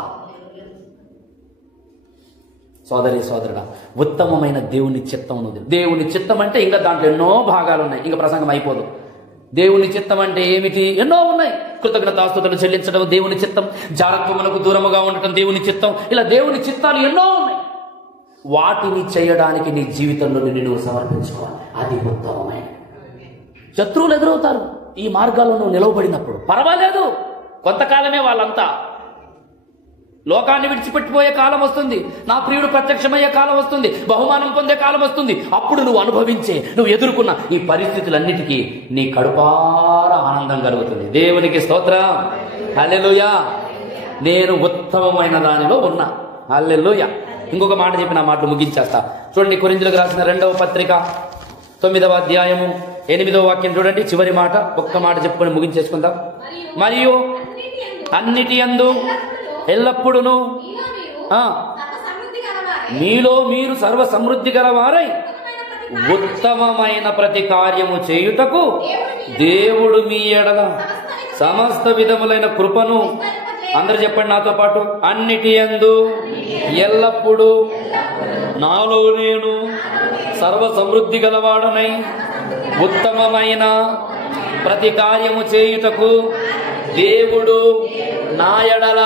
సోదరి సోదరుడా, ఉత్తమమైన దేవుని చిత్తం ఉన్నది. దేవుని చిత్తం అంటే ఇంకా దాంట్లో ఎన్నో భాగాలు ఉన్నాయి, ఇంకా ప్రసంగం అయిపోదు. దేవుని చిత్తం అంటే ఏమిటి? ఎన్నో ఉన్నాయి. కృతజ్ఞతాస్తుతులు చెల్లించడం దేవుని చిత్తం, జారత్వములకు దూరముగా ఉండటం దేవుని చిత్తం, ఇలా దేవుని చిత్తాలు ఎన్నో ఉన్నాయి. వాటిని చేయడానికి నీ జీవితంలో నువ్వు సమర్పించుకోవాలి. అది ఉత్తమమైన. శత్రువులు ఎదురవుతారు ఈ మార్గాల్లో నువ్వు నిలవబడినప్పుడు. పర్వాలేదు, కొంతకాలమే. వాళ్ళంతా లోకాన్ని విడిచిపెట్టిపోయే కాలం వస్తుంది, నా ప్రియుడు ప్రత్యక్షమయ్యే కాలం వస్తుంది, బహుమానం పొందే కాలం వస్తుంది. అప్పుడు నువ్వు అనుభవించే, నువ్వు ఎదుర్కొన్న ఈ పరిస్థితులన్నిటికీ నీ కడుపార ఆనందం కలుగుతుంది. దేవునికి స్తోత్రం. హల్లెలూయా. నేను ఉత్తమమైన దానిలో ఉన్నా. హల్లెలూయా. ఇంకొక మాట చెప్పి నా మాటలు ముగించేస్తా. చూడండి, కొరింథీయులకు రాసిన 2వ పత్రిక 9వ అధ్యాయము 8వ వాక్యం చూడండి. చివరి మాట, ఒక్క మాట చెప్పుకొని ముగించేసుకుందాం. మరియు అన్నిటి యందు ఎల్లప్పుడూ మీలో మీరు సర్వ సమృద్ధి గలవారై ఉత్తమమైన ప్రతి కార్యము చేయుటకు దేవుడు మీ ఎడల సమస్త విధములైన కృపను, అందరు చెప్పండి నాతో పాటు, అన్నిటి యందు ఎల్లప్పుడూ నాలో నేను సర్వ సమృద్ధి గలవాడనై ఉత్తమమైన ప్రతి కార్యము చేయుటకు దేవుడు నా ఎడల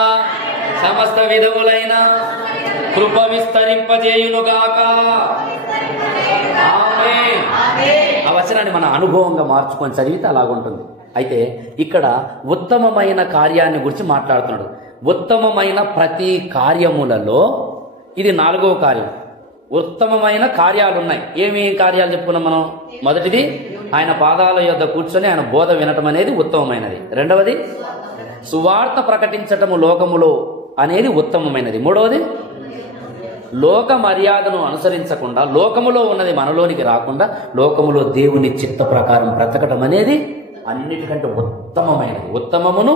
సమస్త విధములైన కృప విస్తరింపజేయునుగాక. ఆమేన్. ఆ వచనాన్ని మన అనుభవంగా మార్చుకొని చదివితే అలాగుంటుంది. అయితే ఇక్కడ ఉత్తమమైన కార్యాన్ని గురించి మాట్లాడుతున్నాడు. ఉత్తమమైన ప్రతి కార్యములలో ఇది 4వ కార్యం. ఉత్తమమైన కార్యాలు ఉన్నాయి. ఏమి కార్యాలు చెప్పుకున్నాం మనం? మొదటిది ఆయన పాదాల యొద్ద కూర్చొని ఆయన బోధ వినటం అనేది ఉత్తమమైనది. రెండవది సువార్త ప్రకటించటము లోకములో అనేది ఉత్తమమైనది. మూడవది లోక మర్యాదను అనుసరించకుండా లోకములో ఉన్నది మనలోనికి రాకుండా లోకములో దేవుని చిత్త ప్రకారం బ్రతకటం అనేది అన్నిటికంటే ఉత్తమమైనది. ఉత్తమమును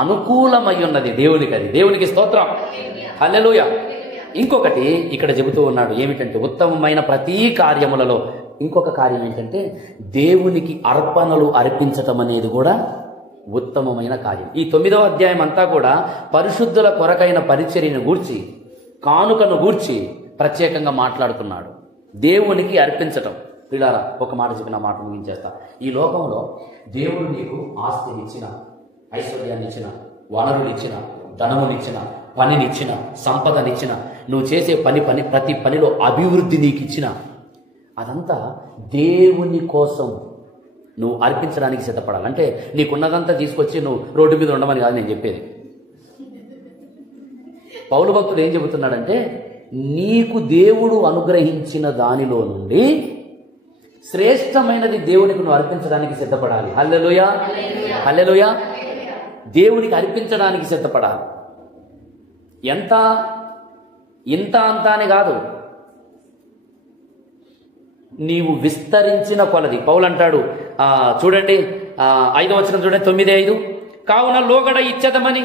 అనుకూలమై ఉన్నది దేవునికి. అది దేవునికి స్తోత్రం. హల్లెలూయా. ఇంకొకటి ఇక్కడ చెబుతూ ఉన్నాడు ఏమిటంటే ఉత్తమమైన ప్రతి కార్యములలో ఇంకొక కార్యం ఏంటంటే దేవునికి అర్పణలు అర్పించటం అనేది కూడా ఉత్తమమైన కార్యం. ఈ 9వ అధ్యాయం అంతా కూడా పరిశుద్ధుల కొరకైన పరిచర్యను గూర్చి, కానుకను గూర్చి ప్రత్యేకంగా మాట్లాడుతున్నాడు. దేవునికి అర్పించటం. పిల్లారా, ఒక మాట చెప్పిన మాట ముగించేస్తా. ఈ లోకంలో దేవుడు నీకు ఆస్తినిచ్చిన, ఐశ్వర్యాన్ని ఇచ్చిన, వనరులిచ్చిన, ధనమునిచ్చిన, పనినిచ్చిన, సంపదనిచ్చిన, నువ్వు చేసే ప్రతి పనిలో అభివృద్ధి నీకు ఇచ్చిన, అదంతా దేవుని కోసం నువ్వు అర్పించడానికి సిద్ధపడాలి. అంటే నీకున్నదంతా తీసుకొచ్చి నువ్వు రోడ్డు మీద ఉండమని కాదు నేను చెప్పేది. పౌలు భక్తుడు ఏం చెబుతున్నాడంటే నీకు దేవుడు అనుగ్రహించిన దానిలో నుండి శ్రేష్టమైనది దేవునికి నువ్వు అర్పించడానికి సిద్ధపడాలి. హల్లెలూయా, హల్లెలూయా. దేవునికి అర్పించడానికి సిద్ధపడాలి. ఎంత ఇంత అంత అని కాదు, నీవు విస్తరించిన కొలది. పౌలు అంటాడు చూడండి 5వ వచనం చూడండి, 9:5. కావున లోగడ ఇచ్చేదమని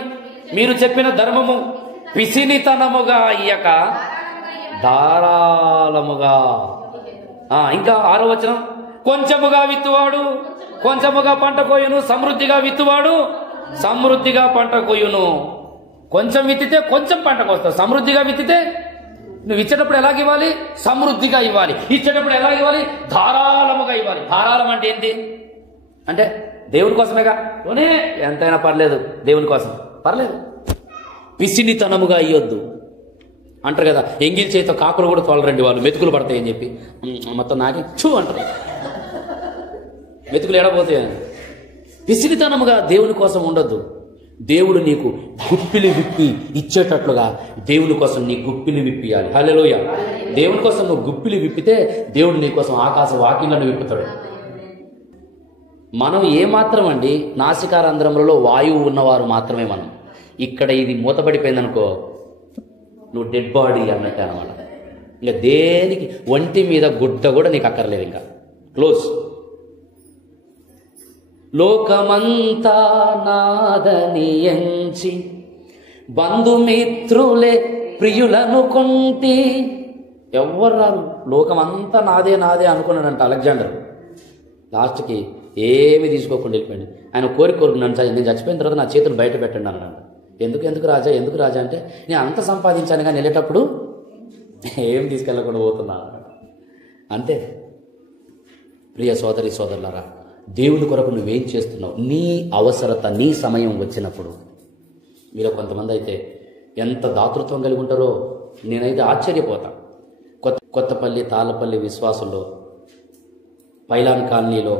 మీరు చెప్పిన ధర్మము పిసినితనముగా ఇయ్యక ధారాళముగా. ఇంకా 6వ వచనం, కొంచెముగా విత్తువాడు కొంచెముగా పంట కోయును, సమృద్ధిగా విత్తువాడు సమృద్ధిగా పంట కోయును. కొంచెం విత్తితే కొంచెం పంటకు వస్తావు, సమృద్ధిగా విత్తితే నువ్వు ఇచ్చేటప్పుడు ఎలాగ ఇవ్వాలి? సమృద్ధిగా ఇవ్వాలి. ఇచ్చేటప్పుడు ఎలాగ ఇవ్వాలి? ధారాళముగా ఇవ్వాలి. ధారాళం అంటే ఏంటి? అంటే దేవుని కోసమేగా. ఎంతైనా పర్లేదు, దేవుని కోసం పర్లేదు. పిసినితనముగా ఇవ్వద్దు అంటారు కదా. ఎంగిల్ చేతితో కాకులు కూడా తోలరండి వాళ్ళు, మెతుకులు పడతాయని చెప్పి మొత్తం నాకి చూ అంటారు. మెతుకులు ఎడబోతాయని. పిసినితనముగా దేవుని కోసం ఉండొద్దు. దేవుడు నీకు గుప్పిలి విప్పి ఇచ్చేటట్లుగా దేవుని కోసం నీ గుప్పిలి విప్పియాలి. హల్లెలూయా. దేవుని కోసం నువ్వు గుప్పిలి విప్పితే దేవుడు నీ కోసం ఆకాశ వాకిళ్లను విప్పుతాడు. మనం ఏమాత్రం అండి నాసికారంధ్రములలో వాయువు ఉన్నవారు మాత్రమే మనం. ఇక్కడ ఇది మూతపడిపోయిందనుకో నువ్వు డెడ్ బాడీ అన్నట్టే అనమాట. ఇంకా దేనికి ఒంటి మీద గుడ్డ కూడా నీకు అక్కర్లేదు, ఇంకా క్లోజ్. లోకమంతా నాదని ఎంచి బంధుమిత్రులే ప్రియులను కొంటి. ఎవ్వరు రారు, లోకమంతా నాదే నాదే అనుకున్నాడంట అలెగ్జాండర్. లాస్ట్కి ఏమి తీసుకోకుండా వెళ్ళిపోయింది. ఆయన కోరుకున్నాను, నేను చచ్చిపోయిన తర్వాత నా చేతులు బయట పెట్టండి అన్నాడు. ఎందుకు రాజా, ఎందుకు రాజా అంటే నేను అంత సంపాదించాను కానీ వెళ్ళేటప్పుడు ఏం తీసుకెళ్ళకుండా పోతున్నా అంతే. ప్రియ సోదరి సోదరులారా, దేవుని కొరకు నువ్వేం చేస్తున్నావు? నీ అవసరత, నీ సమయం వచ్చినప్పుడు. మీలో కొంతమంది అయితే ఎంత దాతృత్వం కలిగి ఉంటారో నేనైతే ఆశ్చర్యపోతా. కొత్తపల్లి, తాళ్ళపల్లి విశ్వాసుల్లో, పైలాన్ కాలనీలో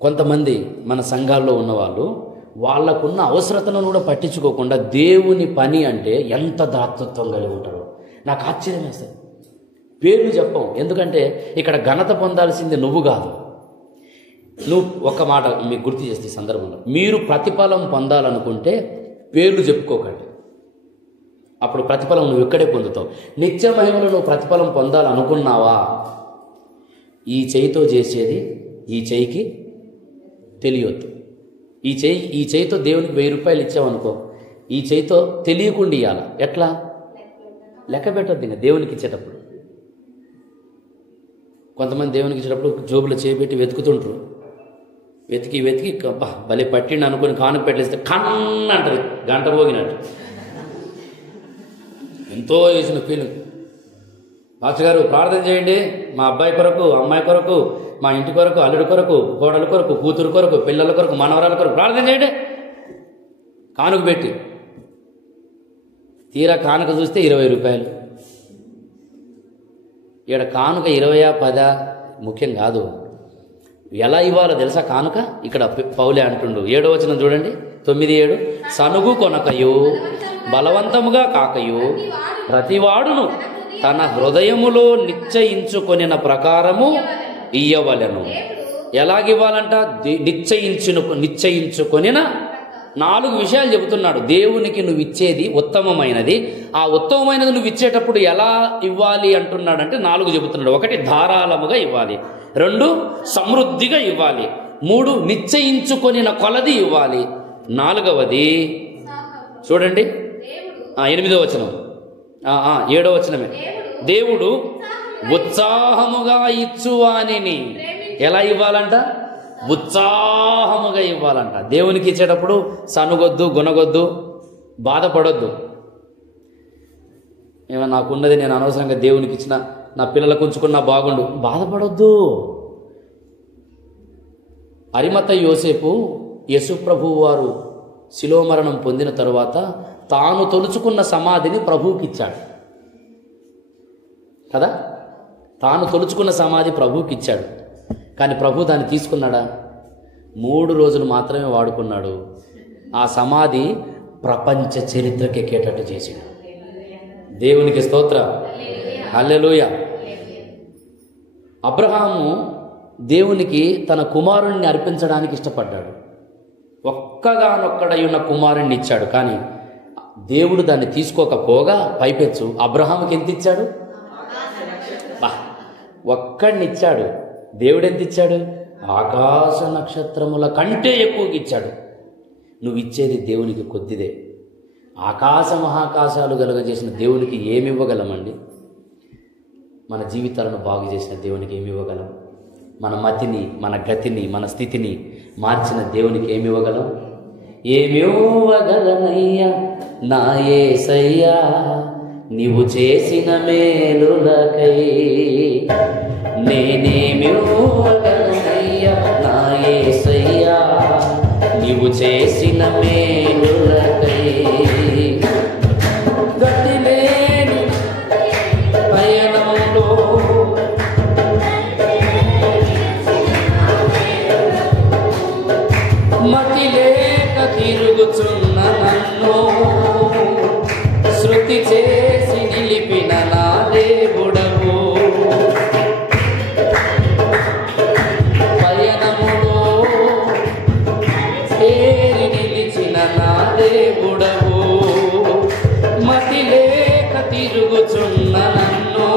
కొంతమంది మన సంఘాల్లో ఉన్నవాళ్ళు వాళ్ళకున్న అవసరతలను కూడా పట్టించుకోకుండా దేవుని పని అంటే ఎంత దాతృత్వం కలిగి ఉంటారో నాకు ఆశ్చర్యం వేస్తుంది. పేర్లు చెప్పం, ఎందుకంటే ఇక్కడ ఘనత పొందాల్సింది నువ్వు కాదు. నువ్వు ఒక మాట మీకు గుర్తు చేస్తే ఈ సందర్భంలో, మీరు ప్రతిఫలం పొందాలనుకుంటే పేర్లు చెప్పుకోకండి. అప్పుడు ప్రతిఫలం నువ్వు ఇక్కడే పొందుతావు. నిత్య మహిమలో నువ్వు ప్రతిఫలం పొందాలనుకున్నావా? ఈ చేయితో చేసేది ఈ చేయికి తెలియొద్దు. ఈ చేయితో దేవునికి 1000 రూపాయలు ఇచ్చావనుకో, ఈ చేయితో తెలియకుండా ఇవ్వాలి. ఎట్లా? లెక్క పెట్టద్దు ఇంకా దేవునికి ఇచ్చేటప్పుడు. కొంతమంది దేవునికి ఇచ్చేటప్పుడు జోబులో చేపెట్టి వెతుకుతుంటారు. వెతికి భలే పట్టిండి అనుకుని కానుక పెట్టేస్తే కన్న అంటారు, గంట పోగినట్టు. ఎంతో వేసిన ఫీలింగ్. పాస్టర్ గారు ప్రార్థన చేయండి, మా అబ్బాయి కొరకు, అమ్మాయి కొరకు, మా ఇంటి కొరకు, అల్లుడి కొరకు, కోడల కొరకు, కూతురు కొరకు, పిల్లల కొరకు, మనవరాల కొరకు ప్రార్థన చేయండి కానుక పెట్టి. తీరా కానుక చూస్తే 20 రూపాయలు. ఇక్కడ కానుక 20 10 ముఖ్యం కాదు, ఎలా ఇవ్వాలో తెలుసా కానుక. ఇక్కడ పౌలే అంటుండు 7వ వచనం చూడండి, 9-7. సనుగు కొనకయు బలవంతముగా కాకయు ప్రతివాడును తన హృదయములో నిశ్చయించుకొనిన ప్రకారము ఇయ్యవలెను. ఎలాగివ్వాలంట? నిశ్చయించుకొనిన 4 విషయాలు చెబుతున్నాడు. దేవునికి నువ్వు ఇచ్చేది ఉత్తమమైనది. ఆ ఉత్తమమైనది నువ్వు ఇచ్చేటప్పుడు ఎలా ఇవ్వాలి అంటున్నాడంటే 4 చెబుతున్నాడు. 1 ధారాళముగా ఇవ్వాలి, 2 సమృద్ధిగా ఇవ్వాలి, 3 నిశ్చయించుకొనిన కొలది ఇవ్వాలి, 4వది చూడండి 8వ వచనం, 7వ వచనమే. దేవుడు ఉత్సాహముగా ఇచ్చువానిని. ఎలా ఇవ్వాలంట? ఉత్సాహముగా ఇవ్వాలంట. దేవునికి ఇచ్చేటప్పుడు సనుగొద్దు, గుణగొద్దు, బాధపడొద్దు. ఏమో నాకున్నది నేను అనవసరంగా దేవునికి ఇచ్చిన, నా పిల్లలకు ఉంచుకున్నా బాగుండు, బాధపడొద్దు. అరిమత యోసేపు యేసుప్రభువు వారు శిలువ మరణం పొందిన తరువాత తాను తొలుచుకున్న సమాధిని ప్రభువుకి ఇచ్చాడు కదా. తాను తొలుచుకున్న సమాధి ప్రభువుకి ఇచ్చాడు. కానీ ప్రభు దాన్ని తీసుకున్నాడా? 3 రోజులు మాత్రమే వాడుకున్నాడు. ఆ సమాధి ప్రపంచ చరిత్రకెక్కేటట్టు చేశాడు. దేవునికి స్తోత్రం, హల్లెలూయా. అబ్రహాము దేవునికి తన కుమారుణ్ణి అర్పించడానికి ఇష్టపడ్డాడు. ఒక్కగానొక్కడై ఉన్న కుమారుణ్ణి ఇచ్చాడు. కానీ దేవుడు దాన్ని తీసుకోకపోగా పైపెచ్చు అబ్రహాముకి ఎంత ఇచ్చాడు? ఒక్కడినిచ్చాడు. దేవుడు ఎంత ఇచ్చాడు? ఆకాశ నక్షత్రముల కంటే ఎక్కువగా ఇచ్చాడు. నువ్వు ఇచ్చేది దేవునికి కొద్దిదే. ఆకాశ మహాకాశాలు కలుగజేసిన దేవునికి ఏమి ఇవ్వగలమండి? మన జీవితాలను బాగు చేసిన దేవునికి ఏమి ఇవ్వగలం? మన మతిని, మన గతిని, మన స్థితిని మార్చిన దేవునికి ఏమి ఇవ్వగలం? ఏమి ఇవ్వగలనయ్యా నా యేసయ్యా నీవు చేసిన మేలులకై. నేనేమి ఇవ్వగలనయ్యా నా యేసయ్యా నీవు చేసిన మేలులకై. గతిలేని పయనంలో మతి లేక తిరుగుచున్న నన్ను శృతి చేసి నిలిపిన నా దేవుడవు. పయనములో చేరి నిలిచిన నా దేవుడవు. మతి లేక తిరుగుచున్న నన్ను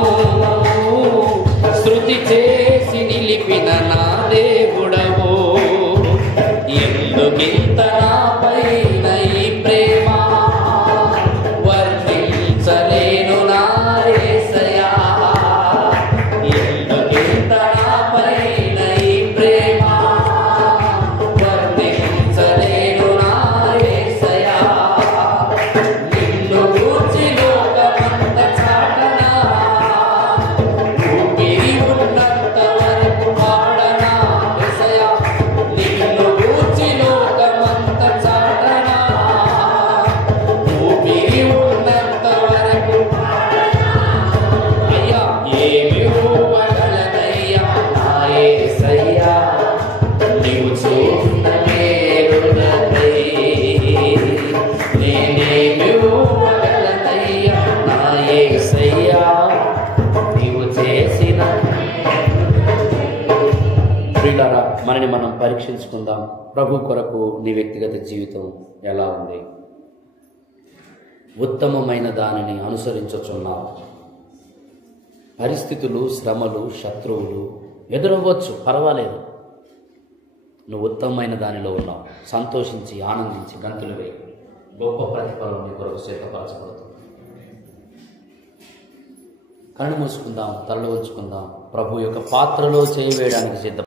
శృతి చేసి నిలిపిన నా దేవుడవు. ఎందుకింత నాపైన ఈ ప్రేమ వర్ణించలేను నా యేసయ్యా. ఎందుకింత నాపైన ఈ ప్రేమ వర్ణించలేను నా యేసయ్యా. నిన్ను గూర్చి లోకమంత చాటనా, ఊపిరి ఉన్నంత వరకు పాడనా యేసయ్యా. నిన్ను గూర్చి లోకమంత చాటనా, ఊపిరి ఉన్నంత వరకు అయ్యా. ఏమి ఇవ్వగలనయ్యా నా యేసయ్యా నీవు చూసిన మేలులకై. నేనేమి ఇవ్వగలనయ్యా నా యేసయ్యా నీవు చేసిన. ప్రియులారా, మనని మనం పరీక్షించుకుందాం. ప్రభు కొరకు నీ వ్యక్తిగత జీవితం ఎలా ఉంది? ఉత్తమమైన దానిని అనుసరించుచున్నావు? పరిస్థితులు, శ్రమలు, శత్రువులు ఎదురవ్వచ్చు, పర్వాలేదు. నువ్వు ఉత్తమమైన దానిలో ఉన్నావు. సంతోషించి, ఆనందించి, గంతులు వేయి. గొప్ప ప్రతిఫలం నీ కొరకు సిద్ధపరచబడుతుంది. కళ్ళు మూసుకుందాం, తలలో ఉంచుకుందాం. ప్రభు యొక్క పాత్రలో చేయి వేయడానికి సిద్ధం.